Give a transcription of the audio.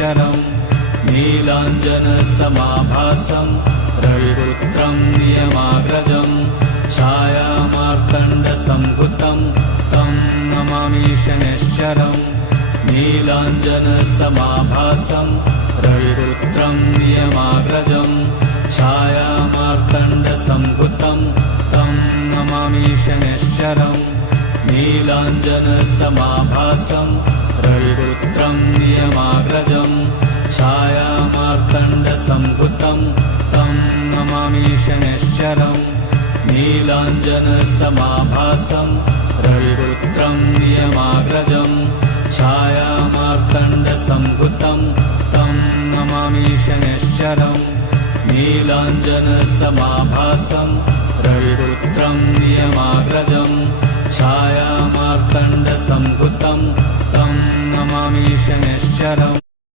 शनिश्चरम् नीलाञ्जनसमाभासम् रविपुत्रं नियमाग्रजम् छायामार्तण्डसम्भुतं तं नमामि शनिश्चरम् नीलाञ्जनसमाभासम् रविपुत्रं नियमाग्रजम् छायामार्तण्डसम्भुतं तं नमामि शनिश्चरम् नीलाञ्जनसमाभासम् रविपुत्रं नियमाग्रजम् छायामार्तण्डसम्भुतं तं नमामि शनिश्चरम् नीलाञ्जनसमाभासम् रविपुत्रं नियमाग्रजम् छायामार्तण्डसम्भुतं तं नमामि शनिश्चरम् नीलाञ्जनसमाभासम् रविपुत्रं नियमाग्रजम् छायामार्तण्डसम्भुतं तं नमामि शनिश्चरम्।